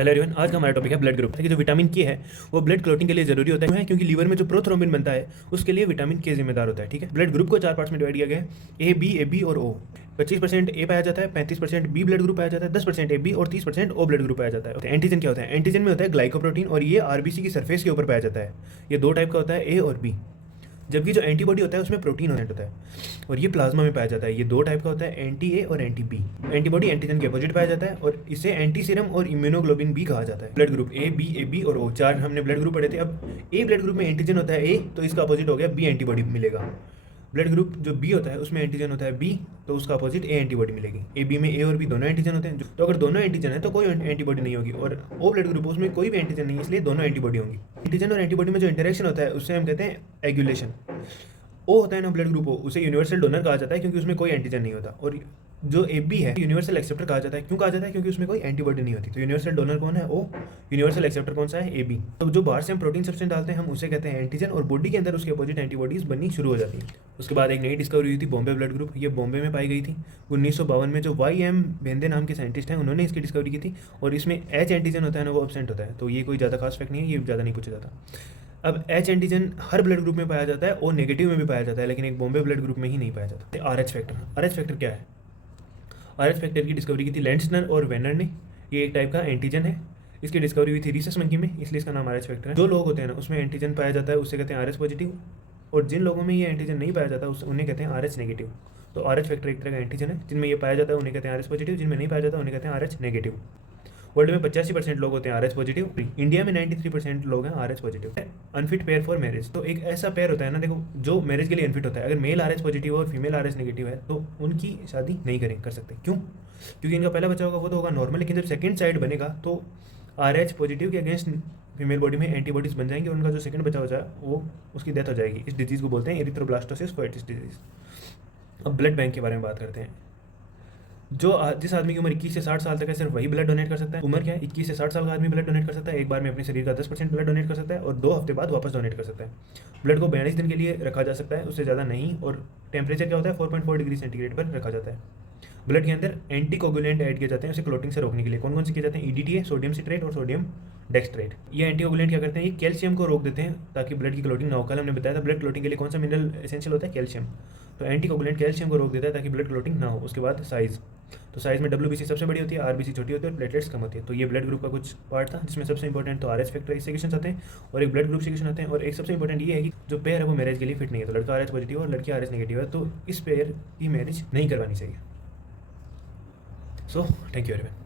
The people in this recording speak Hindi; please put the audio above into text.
हेलो एवरीवन, आज का हमारा टॉपिक है ब्लड ग्रुप। कि जो विटामिन के है वो ब्लड क्लॉटिंग के लिए जरूरी होता है, क्योंकि लीवर में जो प्रोथ्रोम्बिन बनता है उसके लिए विटामिन के जिम्मेदार होता है। ठीक है, ब्लड ग्रुप को 4 पार्ट्स में डिवाइड किया गया है, ए बी और ओ। 25% ए पाया जाता है, 35% बी ब्लड ग्रुप पाया जाता है, 10% ए बी और 30% ओ ब्लड ग्रुप पाया जाता है। एंटीजन क्या होता है? एंटीजन में होता है ग्लाइकोप्रोटीन, और ये आरबीसी की सरफेस के ऊपर पाया जाता है। ये दो टाइप का होता है, ए और बी। जबकि जो एंटीबॉडी होता है उसमें प्रोटीन होता है, और ये प्लाज्मा में पाया जाता है। ये दो टाइप का होता है, एंटी ए और एंटी बी। एंटीबॉडी एंटीजन के अपोजिट पाया जाता है, और इसे एंटी सीरम और इम्यूनोग्लोबिन बी कहा जाता है। ब्लड ग्रुप ए बी और ओ, चार हमने ब्लड ग्रुप पढ़े थे। अब ए ब्लड ग्रुप में एंटीजन होता है ए, तो इसका अपोजिट हो गया बी एंटीबॉडी मिलेगा। ब्लड ग्रुप जो बी होता है उसमें एंटीजन होता है बी, तो उसका अपोजिट ए एंटीबॉडी मिलेगी। ए बी में ए और बी दोनों एंटीजन होते हैं, तो अगर दोनों एंटीजन है तो कोई एंटीबॉडी नहीं होगी। और ओ ब्लड ग्रुप उसमें कोई भी एंटीजन नहीं है, इसलिए दोनों एंटीबॉडी होंगी। एंटीजन और एंटीबॉडी में जो इंटरेक्शन होता है उससे हम कहते हैं एग्यूलेशन। ओ होता है ना ब्लड ग्रुप ओ, उसे यूनिवर्सल डोनर कहा जाता है, क्योंकि उसमें कोई एंटीजन नहीं होता। और जो ए बी है यूनिवर्सल एक्सेप्टर कहा जाता है। क्यों कहा जाता है? क्योंकि उसमें कोई एंटीबॉडी नहीं होती। तो यूनिवर्सल डोनर कौन है? ओ। यूनिवर्सल एक्सेप्टर कौन सा है? A B. तो जो बाहर से हम प्रोटीन सब्सटेंस डालते हैं हम उसे कहते हैं एंटीजन, और बॉडी के अंदर उसके अपोजिट एंटीबॉडीज बननी शुरू हो जाती है। उसके बाद एक नई डिस्कवरी हुई थी, बॉम्बे ब्लड ग्रुप। ये बॉम्बे में पाई गई थी 1952 में। जो वाई.एम. भेंदे नाम के साइंटिस्ट हैं उन्होंने इसकी डिस्कवरी की थी, और इसमें एच एंटीजन होता है ना, वो एब्सेंट होता है। तो ये कोई ज़्यादा खास फैक्ट नहीं है, ये ज़्यादा नहीं पूछा जाता। अब एच एंटीजन हर ब्लड ग्रुप में पाया जाता है, ओ नेगेटिव में भी पाया जाता है, लेकिन एक बॉम्बे ब्लड ग्रुप में ही नहीं पाया जाता। R H factor. R H factor क्या है? आर एच फैक्टर की डिस्कवरी की थी लेंसनर और वेनर ने। ये एक टाइप का एंटीजन है। इसकी डिस्कवरी हुई थी रीसस मंकी में, इसलिए इसका नाम आर एच फैक्टर है। जो लोग होते हैं ना उसमें एंटीजन पाया जाता है उससे कहते हैं आर एच पॉजिटिव, और जिन लोगों में ये एंटीजन नहीं पाया जाता उन्हें कहते हैं आर एच नेगेटिव। तो आर एच फैक्टर एक तरह का एंटीजन है, जिनमें ये पाया जाता है उन्हें कहते हैं आर एच पॉजिटिव, जिनमें नहीं पाया जाता उन्हें कहते हैं आर एच नेगेटिव। वर्ल्ड में 85% लोग होते हैं आर एच पॉजिटिव, इंडिया में 93% लोग हैं R H positive. Unfit pair for marriage, तो एक ऐसा पेयर होता है ना, देखो, जो मैरिज के लिए अनफिट होता है। अगर मेल आर एच पॉजिटिव और फीमेल आर एच नेगेटिव है तो उनकी शादी नहीं कर सकते। क्यों? क्योंकि इनका पहला बच्चा होगा वो तो होगा नॉर्मल, लेकिन जब सेकंड साइड बनेगा तो आर एच पॉजिटिव के अगेंस्ट फीमेल बॉडी में एंटीबॉडीज बन जाएंगे, और उनका जो सेकंड बच्चा हो जाए वो उसकी डेथ हो जाएगी। इस डिजीज़ को बोलते हैं एरिथ्रोब्लास्टोसिस क्वाइटिस डिजीज। अब ब्लड बैंक के बारे में बात करते हैं। जिस आदमी की उम्र 21 से 60 साल तक है सिर्फ वही ब्लड डोनेट कर सकता है। उम्र क्या है? 21 से 60 साल का आदमी ब्लड डोनेट कर सकता है। एक बार में अपने शरीर का 10% ब्लड डोनेट कर सकता है, और 2 हफ्ते बाद वापस डोनेट कर सकता है। ब्लड को 42 दिन के लिए रखा जा सकता है, उससे ज़्यादा नहीं। और टेम्परेचर क्या होता है? 4.4 डिग्री सेंटीग्रेड पर रखा जाता है। ब्लड के अंदर एंटीकोगुलेंट ऐड किए जाते हैं उसे क्लोटिंग से रोकने के लिए। कौन कौन से किए जाते हैं? ईडीटीए, सोडियम सिट्रेट और सोडियम डेक्सट्रेट। ये एंटीकोगुलेंट क्या करते हैं? ये कैल्शियम को रोक देते हैं ताकि ब्लड की क्लोटिंग ना हो। कल हमने बताया था ब्लड क्लोटिंग के लिए कौन सा मिनरल एसेंशियल होता है? कैल्शियम। तो एंटीकोगुलेंट कैल्शियम को रोक देता है ताकि ब्लड क्लोटिंग ना हो। उसके बाद साइज़, तो साइज़ में डब्ल्यूबीसी सबसे बड़ी होती है, आरबीसी छोटी होती है, और प्लेटलेट्स कम होती है। तो ये ब्लड ग्रुप का कुछ पार्ट था, जिसमें सबसे इंपॉर्टेंट तो आर एच फैक्टर सेक्शन आते हैं, और एक ब्लड ग्रुप सेक्शन आते हैं, और एक सबसे इंपॉर्टेंट ये है कि जो पेयर है वो मैरिज के लिए फिट नहीं है। तो लड़का आर एच पॉजिटिव और लड़की आर एच नेगेटिव है, तो इस पेयर की मैरिज नहीं करवानी चाहिए। So thank you everyone.